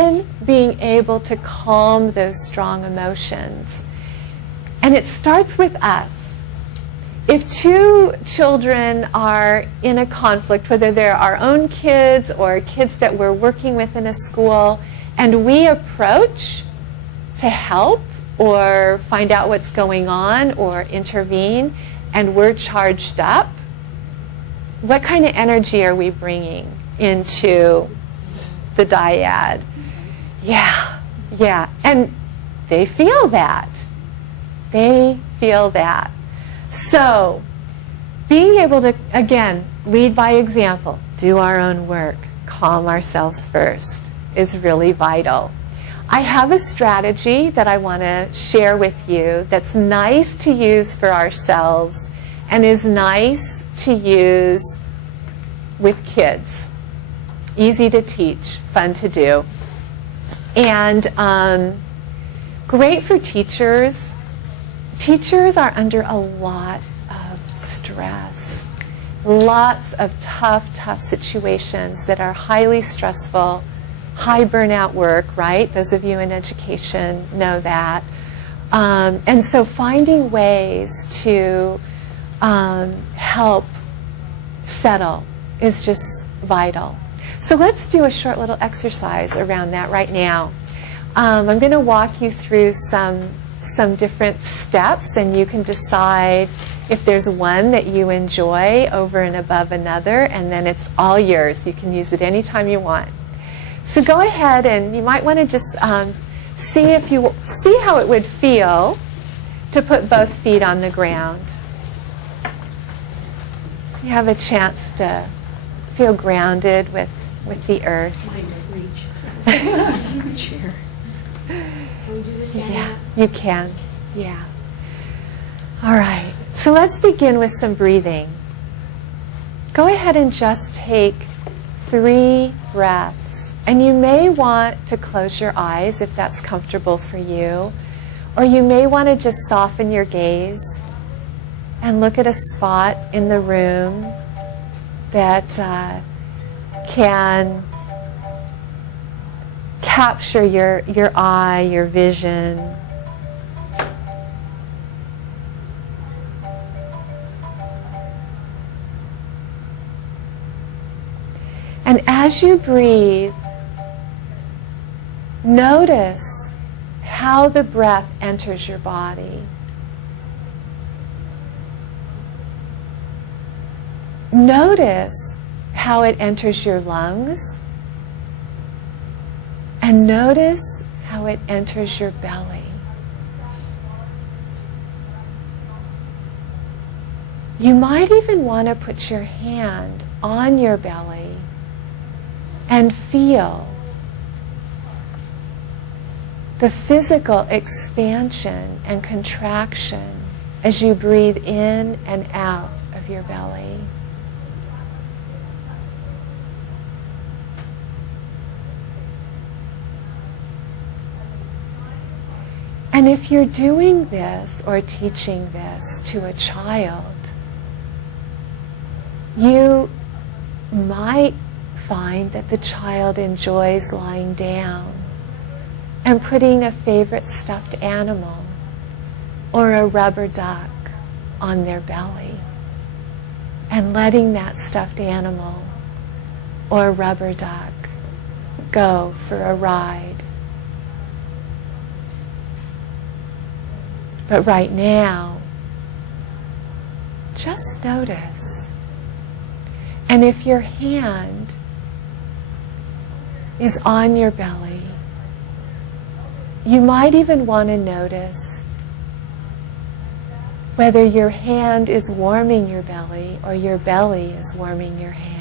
And being able to calm those strong emotions. And it starts with us. If two children are in a conflict, whether they're our own kids or kids that we're working with in a school, and we approach to help or find out what's going on or intervene, and we're charged up, what kind of energy are we bringing into the dyad? Yeah. And they feel that. So, being able to, again, lead by example, do our own work, calm ourselves first, is really vital. I have a strategy that I want to share with you that's nice to use for ourselves and is nice to use with kids. Easy to teach, fun to do. And great for teachers. Teachers are under a lot of stress. Lots of tough situations that are highly stressful, high burnout work, right? Those of you in education know that. And so finding ways to help settle is just vital. So let's do a short little exercise around that right now. I'm going to walk you through some different steps, and you can decide if there's one that you enjoy over and above another, and then it's all yours. You can use it anytime you want. So go ahead, and you might want to just see how it would feel to put both feet on the ground. So you have a chance to feel grounded with the earth. Chair. Can we do this standing up? You can. Yeah. All right. So let's begin with some breathing. Go ahead and just take 3 breaths. And you may want to close your eyes if that's comfortable for you. Or you may want to just soften your gaze and look at a spot in the room that can capture your eye, your vision. And as you breathe, notice how the breath enters your body. Notice how it enters your lungs. And notice how it enters your belly. You might even want to put your hand on your belly and feel the physical expansion and contraction as you breathe in and out of your belly. And if you're doing this or teaching this to a child, you might find that the child enjoys lying down and putting a favorite stuffed animal or a rubber duck on their belly and letting that stuffed animal or rubber duck go for a ride. But right now, just notice. And if your hand is on your belly, you might even want to notice whether your hand is warming your belly or your belly is warming your hand.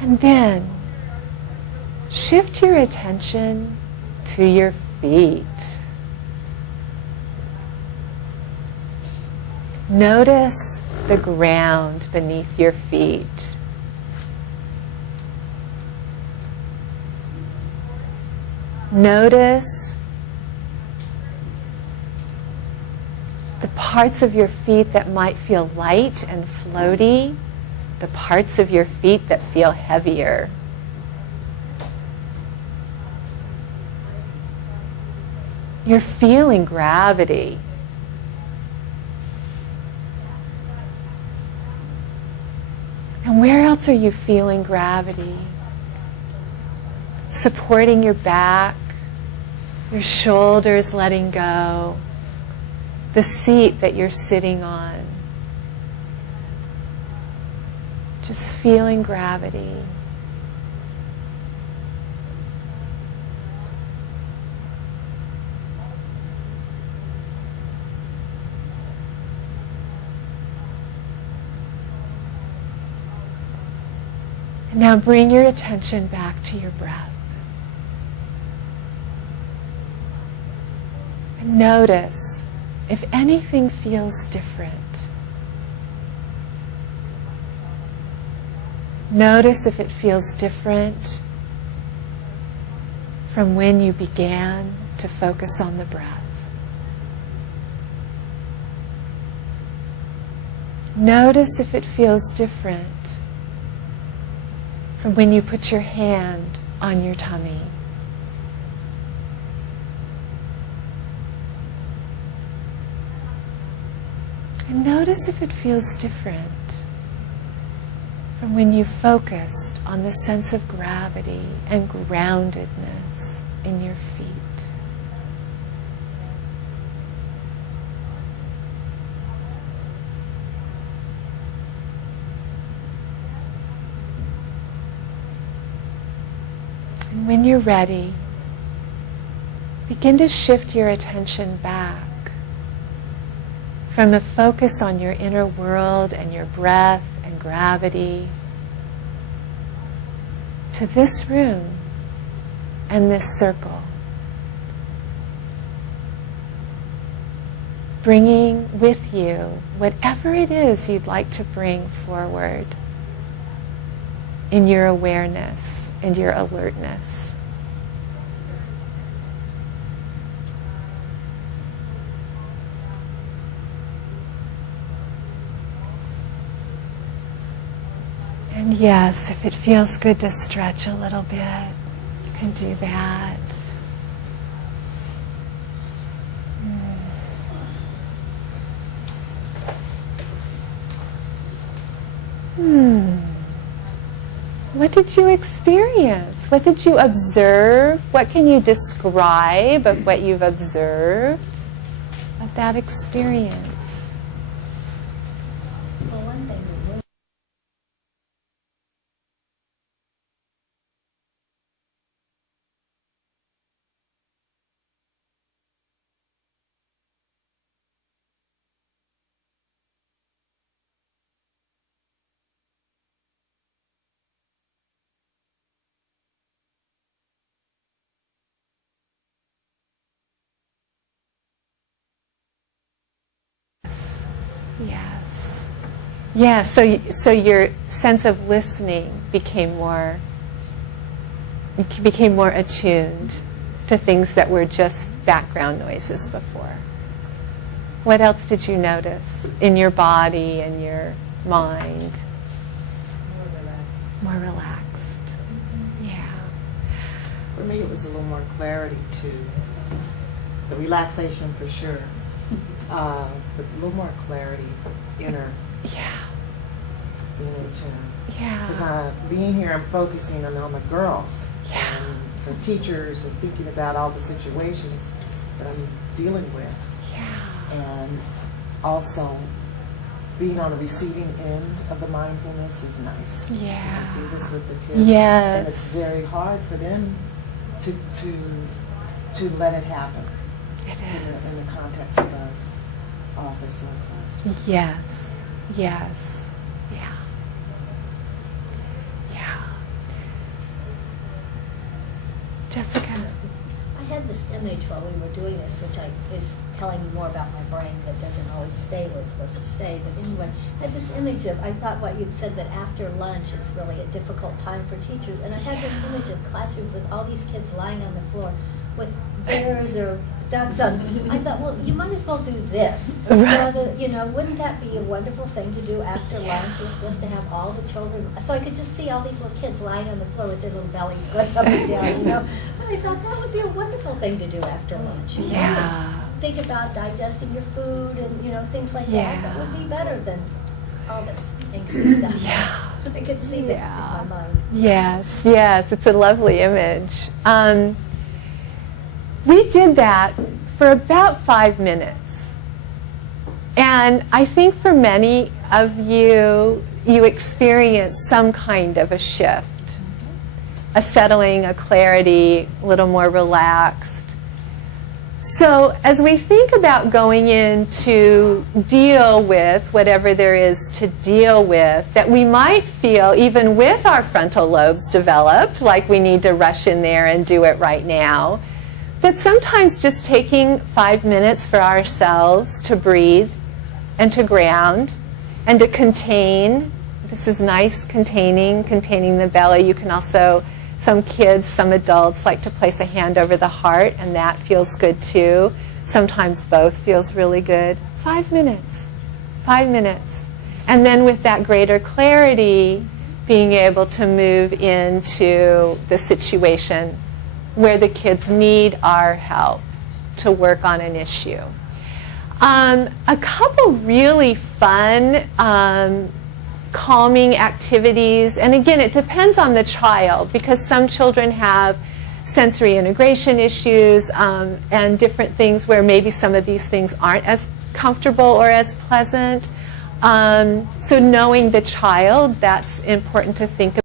And then shift your attention to your feet. Notice the ground beneath your feet. Notice the parts of your feet that might feel light and floaty, the parts of your feet that feel heavier. You're feeling gravity. And where else are you feeling gravity? Supporting your back, your shoulders letting go, the seat that you're sitting on. Just feeling gravity. Now bring your attention back to your breath. And notice if anything feels different. Notice if it feels different from when you began to focus on the breath. Notice if it feels different from when you put your hand on your tummy. And notice if it feels different from when you focused on the sense of gravity and groundedness in your feet. And when you're ready, begin to shift your attention back from a focus on your inner world and your breath and gravity to this room and this circle. Bringing with you whatever it is you'd like to bring forward in your awareness and your alertness. And yes, if it feels good to stretch a little bit, you can do that. What did you experience? What did you observe? What can you describe of what you've observed of that experience? Well, one thing that really Yes. Yeah, so your sense of listening became more attuned to things that were just background noises before. What else did you notice in your body and your mind? More relaxed. Yeah. For me, it was a little more clarity too. The relaxation for sure, but a little more clarity, inner tune. Yeah. Because being here, I'm focusing on the girls, Yeah. and the teachers, and thinking about all the situations that I'm dealing with, Yeah. and also being on the receiving end of the mindfulness is nice. Yeah. 'Cause I do this with the kids, Yes. and it's very hard for them to let it happen It in is. the context of an office or a classroom. Yes. Yes. Yeah. Yeah. Jessica. I had this image while we were doing this, which is telling you more about my brain that doesn't always stay where it's supposed to stay. But anyway, I had this image of, I thought what you'd said, that after lunch it's really a difficult time for teachers. And I had this image of classrooms with all these kids lying on the floor with bears or ducks on. I thought, well, you might as well do this. Right. Wouldn't that be a wonderful thing to do after lunch, is just to have all the children, so I could just see all these little kids lying on the floor with their little bellies going up and down, And I thought that would be a wonderful thing to do after lunch, Yeah. Think about digesting your food and, things like Yeah. that. That would be better than all this angsty stuff. Yeah. So I could see that Yeah. in my mind. Yes, it's a lovely image. We did that for about 5 minutes. And I think for many of you, you experienced some kind of a shift, a settling, a clarity, a little more relaxed. So as we think about going in to deal with whatever there is to deal with, that we might feel, even with our frontal lobes developed, like we need to rush in there and do it right now, that sometimes just taking 5 minutes for ourselves to breathe and to ground and to contain. This is nice, containing the belly. You can also, some kids, some adults like to place a hand over the heart, and that feels good too. Sometimes both feels really good. 5 minutes. 5 minutes. And then with that greater clarity, being able to move into the situation where the kids need our help to work on an issue. A couple really fun calming activities, and again, it depends on the child, because some children have sensory integration issues and different things where maybe some of these things aren't as comfortable or as pleasant. So knowing the child, that's important to think about.